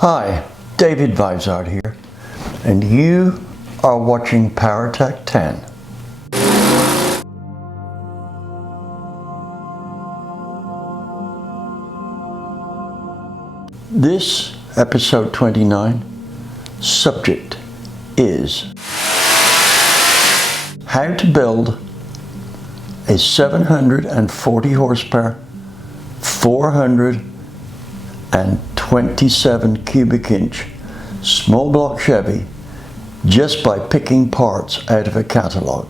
Hi, David Vizard here, and you are watching PowerTec 10. This episode 29 subject is how to build a 740 horsepower 427 cubic inch small block Chevy just by picking parts out of a catalog.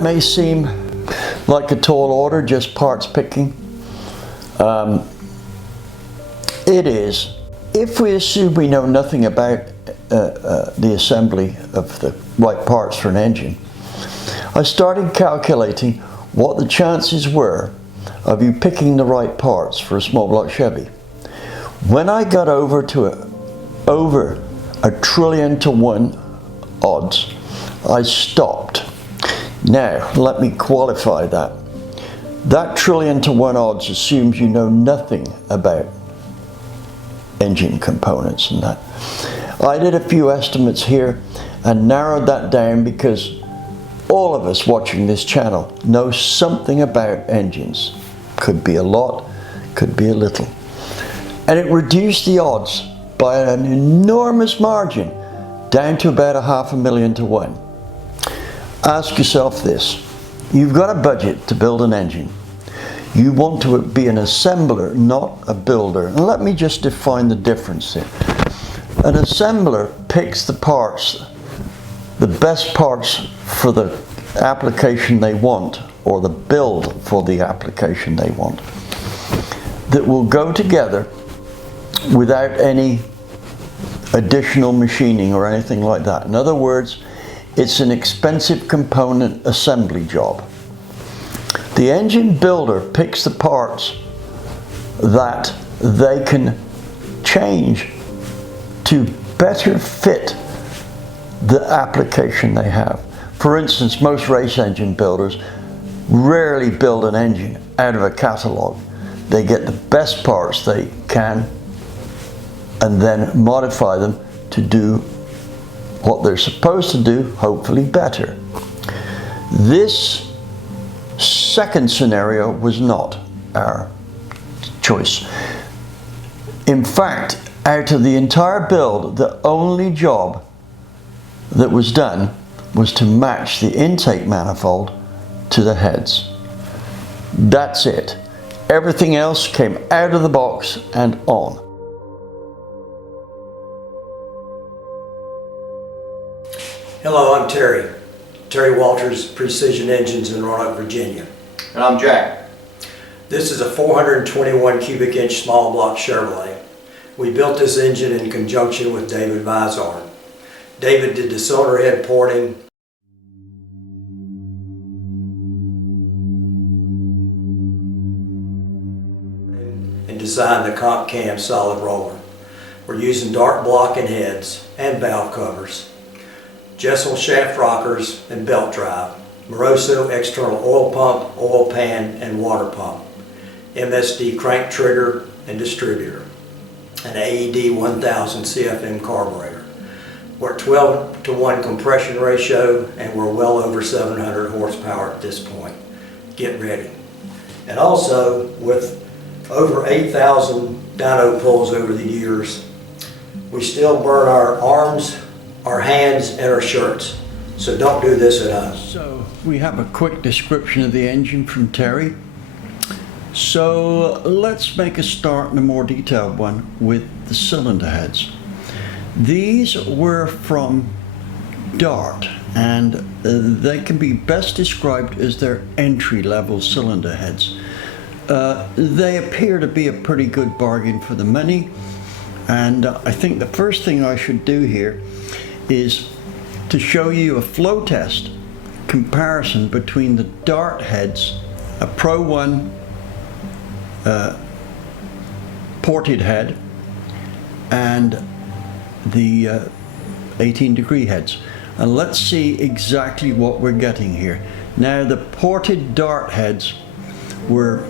May seem like a tall order, just parts picking. It is. If we assume we know nothing about the assembly of the right parts for an engine, I started calculating what the chances were of you picking the right parts for a small block Chevy. When I got over a trillion to 1 odds, I stopped. Now, let me qualify that. That trillion to 1 odds assumes you know nothing about engine components and that. I did a few estimates here and narrowed that down because all of us watching this channel know something about engines. Could be a lot, could be a little. And it reduced the odds by an enormous margin down to about 500,000 to 1. Ask yourself this: you've got a budget to build an engine. You want to be an assembler, not a builder. And let me just define the difference here. An assembler picks the parts, the best parts for the application they want, or the build for the application they want, that will go together without any additional machining or anything like that. In other words, it's an expensive component assembly job. The engine builder picks the parts that they can change to better fit the application they have. For instance, most race engine builders rarely build an engine out of a catalog. They get the best parts they can and then modify them to do what they're supposed to do, hopefully better. This second scenario was not our choice. In fact, out of the entire build, the only job that was done was to match the intake manifold to the heads. That's it. Everything else came out of the box and on. Hello, I'm Terry Walters, Precision Engines in Roanoke, Virginia. And I'm Jack. This is a 421 cubic inch small block Chevrolet. We built this engine in conjunction with David Vizard. David did the cylinder head porting and designed the comp cam solid roller. We're using dark blocking heads and valve covers, Jessel shaft rockers and belt drive, Moroso external oil pump, oil pan, and water pump, MSD crank trigger and distributor, an AED 1000 CFM carburetor. We're at 12 to 1 compression ratio and we're well over 700 horsepower at this point. Get ready. And also, with over 8,000 dyno pulls over the years, we still burn our arms, our hands, and our shirts. So don't do this at home. So we have a quick description of the engine from Terry. So let's make a start in a more detailed one with the cylinder heads. These were from Dart, and they can be best described as their entry-level cylinder heads. They appear to be a pretty good bargain for the money, and I think the first thing I should do here is to show you a flow test comparison between the Dart heads a Pro 1 ported head and the 18-degree heads. And let's see exactly what we're getting here. Now, the ported dart heads were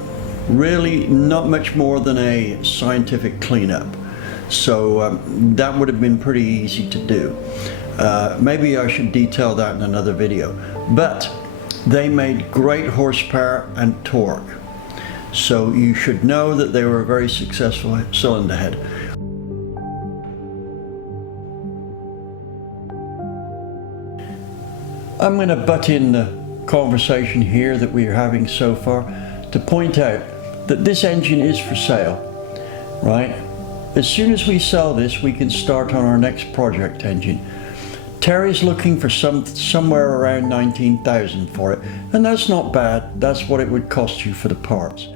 really not much more than a scientific cleanup. So that would have been pretty easy to do. Maybe I should detail that in another video. But they made great horsepower and torque. So you should know that they were a very successful cylinder head. I'm going to butt in the conversation here that we are having so far to point out that this engine is for sale, right? As soon as we sell this, we can start on our next project engine. Terry's looking for somewhere around 19,000 for it, and that's not bad. That's what it would cost you for the parts.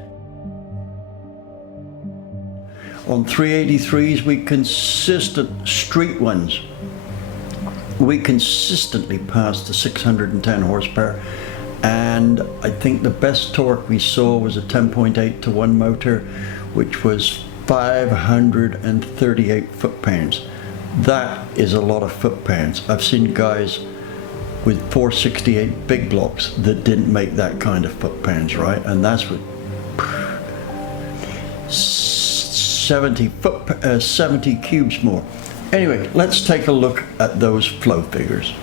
On 383s, street ones, we consistently passed the 610 horsepower, and I think the best torque we saw was a 10.8 to 1 motor, which was 538 foot-pounds. That is a lot of foot-pounds. I've seen guys with 468 big blocks that didn't make that kind of foot-pounds, right? And that's with 70 cubes more. Anyway, let's take a look at those flow figures.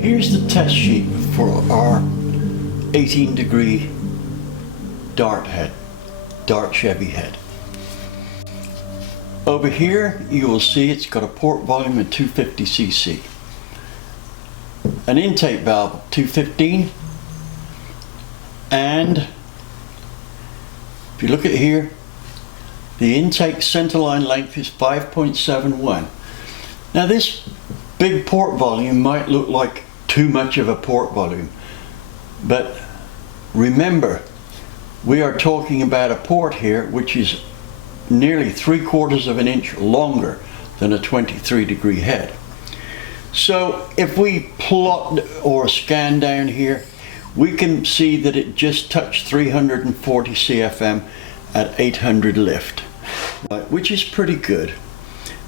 Here's the test sheet for our 18-degree dart Chevy head. Over here you will see it's got a port volume of 250 cc, an intake valve of 215, and if you look at here, the intake centerline length is 5.71. Now this big port volume might look like too much of a port volume, but remember, we are talking about a port here which is nearly 3/4 of an inch longer than a 23-degree head. So if we plot or scan down here, we can see that it just touched 340 CFM at 800 lift, which is pretty good.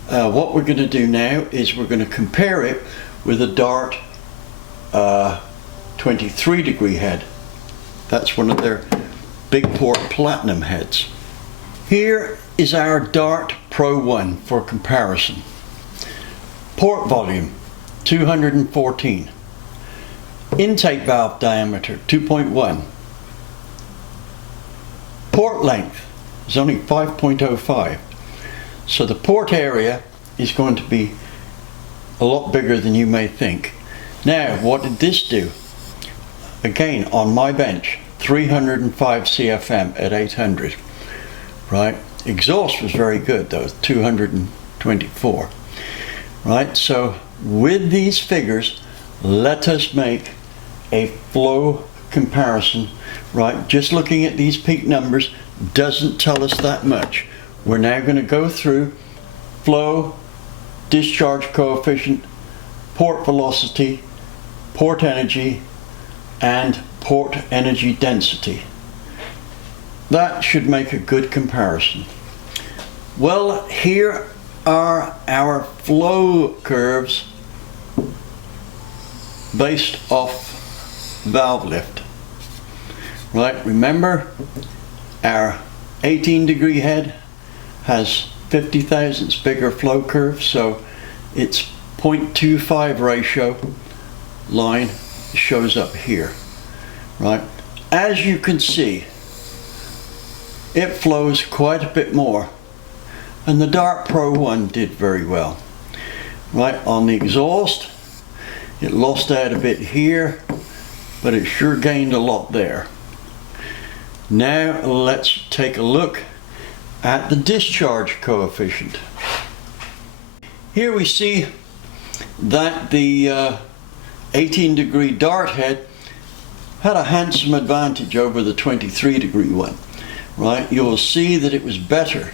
What we're going to do now is we're going to compare it with a Dart 23-degree head. That's one of their big port platinum heads. Here is our Dart Pro 1 for comparison. Port volume 214. Intake valve diameter 2.1. Port length is only 5.05. So the port area is going to be a lot bigger than you may think. Now, what did this do? Again, on my bench, 305 CFM at 800, right? Exhaust was very good though, 224, right? So with these figures, let us make a flow comparison, right? Just looking at these peak numbers doesn't tell us that much. We're now going to go through flow, discharge coefficient, port velocity, port energy, and port energy density. That should make a good comparison. Well, here are our flow curves based off valve lift. Right, remember our 18-degree head has 50 thousandths bigger flow curve, so its 0.25 ratio line shows up here, right? As you can see, it flows quite a bit more, and the Dart Pro 1 did very well. Right, on the exhaust, it lost out a bit here, but it sure gained a lot there. Now let's take a look at the discharge coefficient. Here we see that the 18-degree Dart head had a handsome advantage over the 23 degree one, right? You'll see that it was better.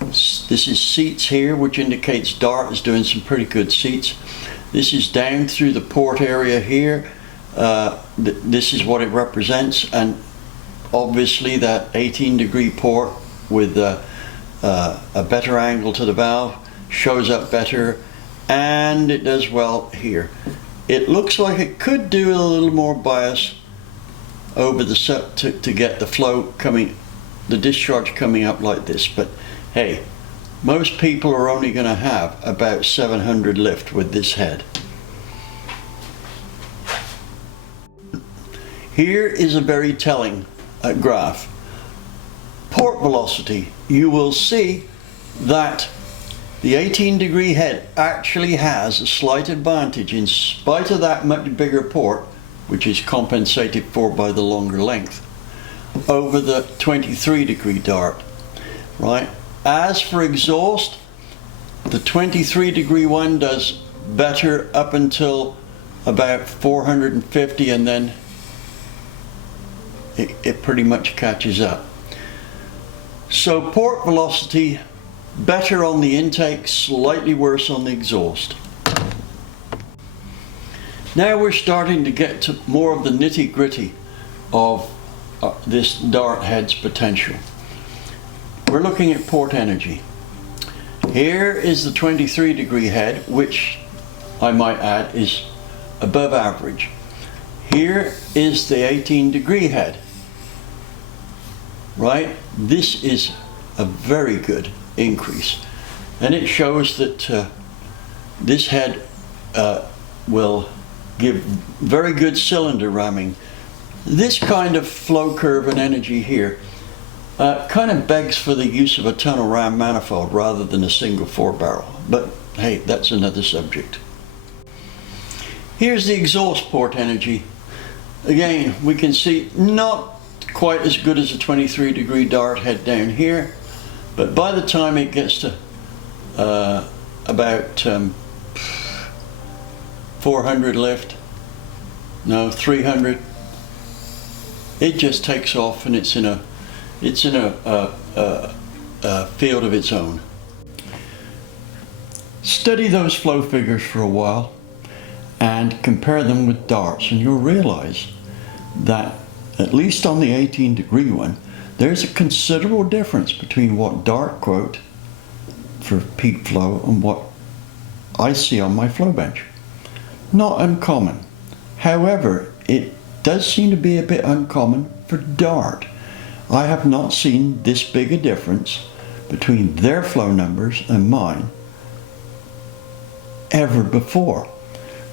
This is seats here, which indicates Dart is doing some pretty good seats. This is down through the port area here. This is what it represents, and obviously that 18 degree port with a better angle to the valve shows up better, and it does well here. It looks like it could do a little more bias over the set to get the flow coming, the discharge coming up like this, but hey, most people are only going to have about 700 lift with this head. Here is a very telling graph. Port velocity. You will see that the 18 degree head actually has a slight advantage in spite of that much bigger port, which is compensated for by the longer length, over the 23 degree Dart, right? As for exhaust, the 23 degree one does better up until about 450, and then it pretty much catches up. So port velocity better on the intake, slightly worse on the exhaust. Now we're starting to get to more of the nitty-gritty of this Dart head's potential. We're looking at port energy. Here is the 23 degree head, which I might add is above average. Here is the 18 degree head, right? This is a very good increase, and it shows that this head will give very good cylinder ramming. This kind of flow curve and energy here kind of begs for the use of a tunnel ram manifold rather than a single 4-barrel, but hey, that's another subject. Here's the exhaust port energy. Again, we can see not quite as good as a 23 degree Dart head down here, but by the time it gets to about 400 lift, no, 300, it just takes off, and it's in a field of its own. Study those flow figures for a while and compare them with Darts, and you'll realize that at least on the 18 degree one, there's a considerable difference between what Dart quote for peak flow and what I see on my flow bench. Not uncommon. However, it does seem to be a bit uncommon for Dart. I have not seen this big a difference between their flow numbers and mine ever before,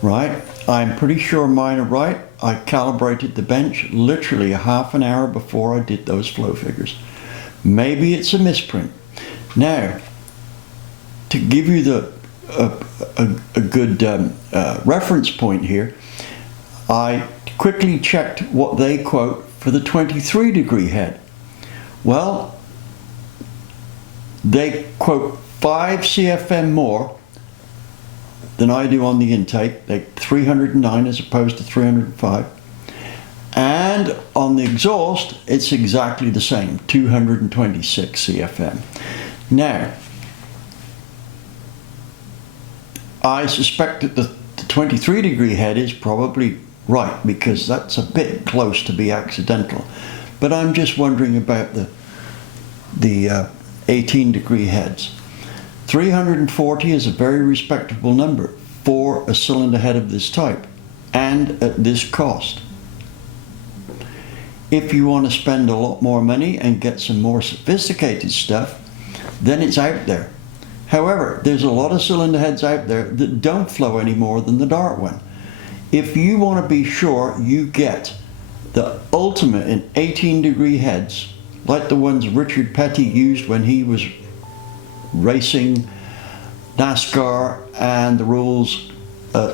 right? I'm pretty sure mine are right. I calibrated the bench literally a half an hour before I did those flow figures. Maybe it's a misprint. Now, to give you a good reference point here, I quickly checked what they quote for the 23 degree head. Well, they quote 5 CFM more than I do on the intake. They 309 as opposed to 305. And on the exhaust, it's exactly the same, 226 CFM. Now, I suspect that the 23 degree head is probably right, because that's a bit close to be accidental. But I'm just wondering about the 18 degree heads. 340 is a very respectable number for a cylinder head of this type and at this cost. If you want to spend a lot more money and get some more sophisticated stuff, then it's out there. However, there's a lot of cylinder heads out there that don't flow any more than the Dart one. If you want to be sure you get the ultimate in 18 degree heads, like the ones Richard Petty used when he was racing NASCAR and the rules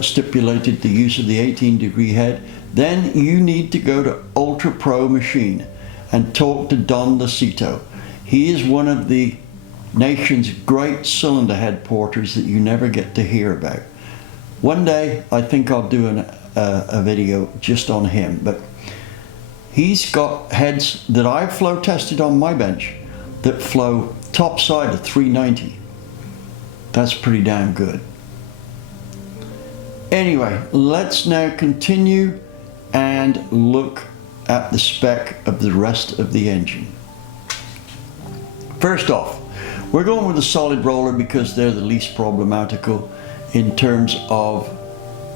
stipulated the use of the 18 degree head, then you need to go to Ultra Pro Machine and talk to Don Lucito. He is one of the nation's great cylinder head porters that you never get to hear about. One day I think I'll do a video just on him, but He's got heads that I've flow tested on my bench that flow top side of 390. That's pretty damn good. Anyway, let's now continue and look at the spec of the rest of the engine. First off, we're going with a solid roller because they're the least problematical in terms of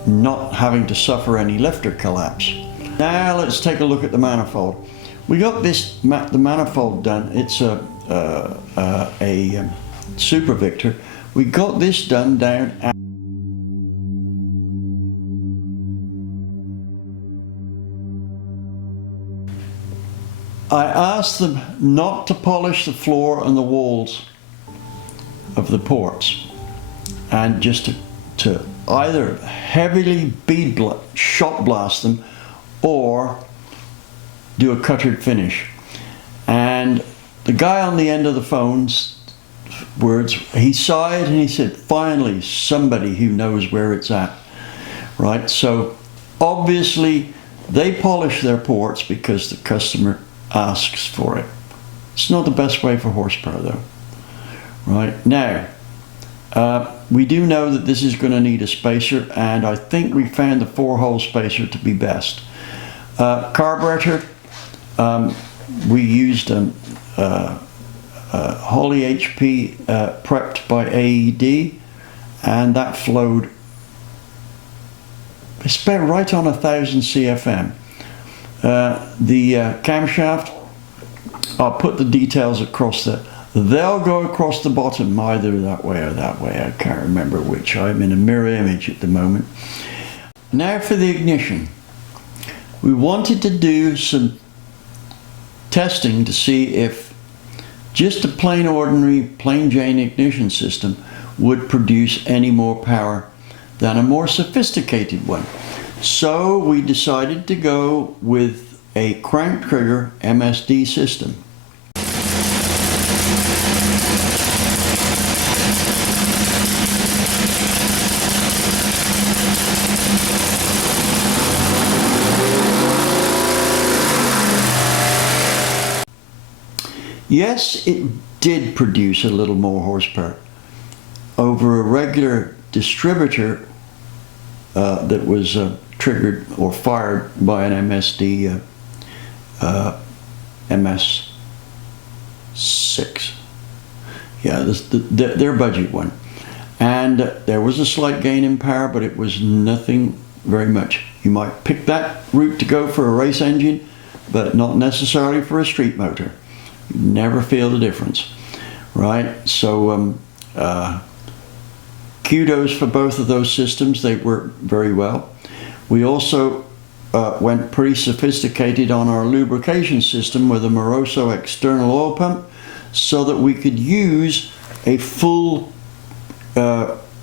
not having to suffer any lifter collapse. Now let's take a look at the manifold. We got the manifold done. It's a Super Victor. We got this done down at I asked them not to polish the floor and the walls of the ports, and just to either heavily shot blast them or do a cuttered finish. And the guy on the end of the phone's words, he sighed and he said, finally somebody who knows where it's at. Right, so obviously they polish their ports because the customer asks for it. It's not the best way for horsepower though. Right, now we do know that this is going to need a spacer, and I think we found the 4-hole spacer to be best. Carburetor, we used a Holley HP prepped by AED, and that flowed, it's about right on 1000 CFM. The camshaft, I'll put the details across there. They'll go across the bottom either that way or that way. I can't remember which. I'm in a mirror image at the moment. Now for the ignition. We wanted to do some testing to see if just a plain ordinary plain Jane ignition system would produce any more power than a more sophisticated one. So we decided to go with a crank trigger MSD system. Yes, it did produce a little more horsepower over a regular distributor that was triggered or fired by an MSD MS6. Yeah, their budget one. And there was a slight gain in power, but it was nothing very much. You might pick that route to go for a race engine, but not necessarily for a street motor. You never feel the difference, right? So kudos for both of those systems. They work very well. We also went pretty sophisticated on our lubrication system with a Moroso external oil pump so that we could use a full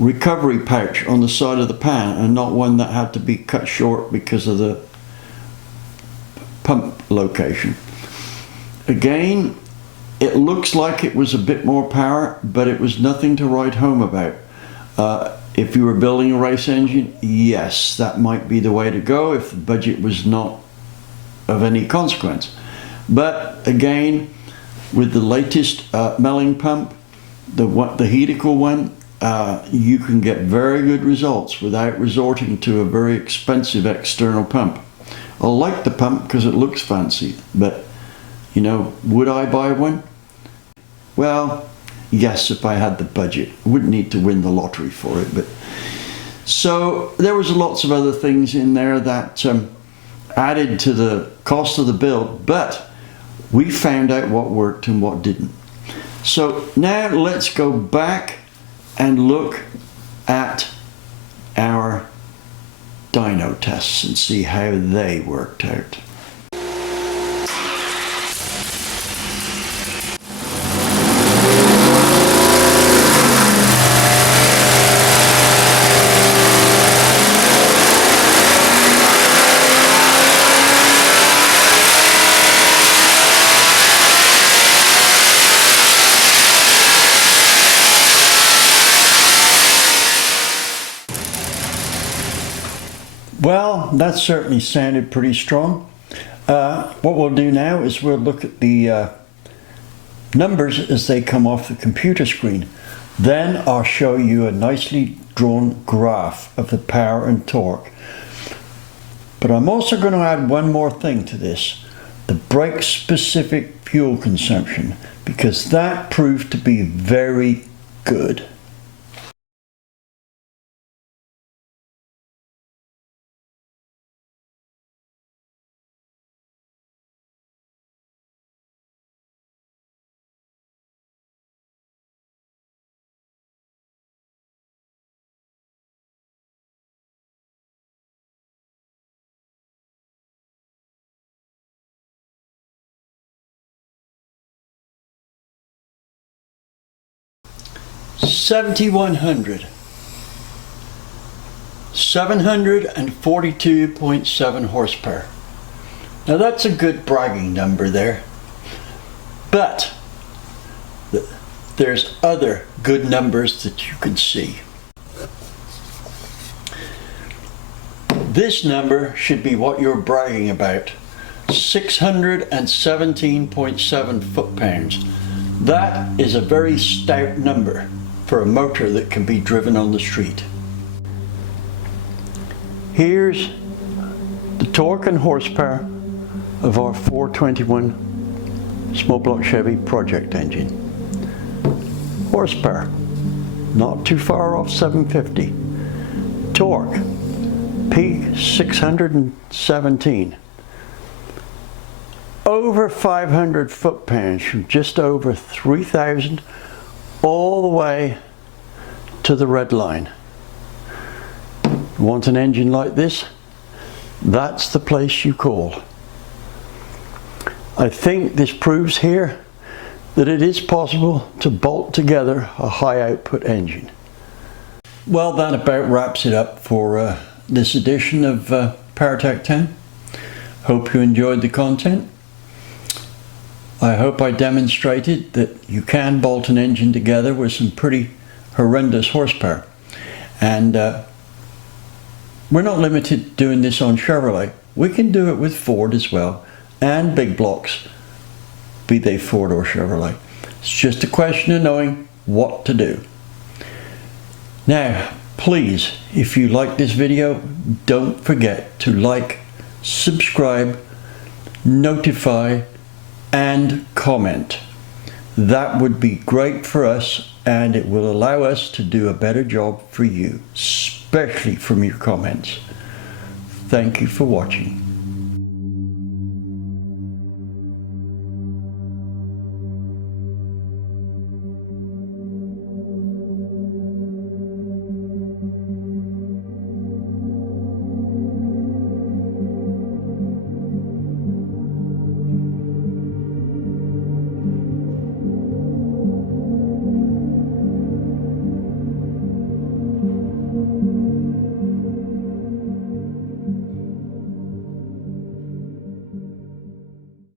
recovery pouch on the side of the pan and not one that had to be cut short because of the pump location. Again, it looks like it was a bit more power, but it was nothing to write home about. If you were building a race engine, yes, that might be the way to go if the budget was not of any consequence. But again, with the latest Melling pump, the helical one, you can get very good results without resorting to a very expensive external pump. I like the pump because it looks fancy, but you know, would I buy one? Well, yes, if I had the budget. I wouldn't need to win the lottery for it. But so there was lots of other things in there that added to the cost of the build, but we found out what worked and what didn't. So now let's go back and look at our dyno tests and see how they worked out. Well, that certainly sounded pretty strong. What we'll do now is we'll look at the numbers as they come off the computer screen. Then I'll show you a nicely drawn graph of the power and torque. But I'm also going to add one more thing to this, the brake specific fuel consumption, because that proved to be very good. $7,100, 742.7 horsepower. Now that's a good bragging number there, but there's other good numbers that you can see. This number should be what you're bragging about, 617.7 foot-pounds. That is a very stout number for a motor that can be driven on the street. Here's the torque and horsepower of our 421 small block Chevy project engine. Horsepower, not too far off 750. Torque, peak 617. Over 500 foot-pounds from just over 3,000 all the way to the red line. You want an engine like this? That's the place you call. I think this proves here that it is possible to bolt together a high output engine. Well, that about wraps it up for this edition of PowerTec 10. Hope you enjoyed the content. I hope I demonstrated that you can bolt an engine together with some pretty horrendous horsepower. And we're not limited to doing this on Chevrolet. We can do it with Ford as well, and big blocks, be they Ford or Chevrolet. It's just a question of knowing what to do. Now, please, if you like this video, don't forget to like, subscribe, notify, and comment. That would be great for us, and it will allow us to do a better job for you, especially from your comments. Thank you for watching.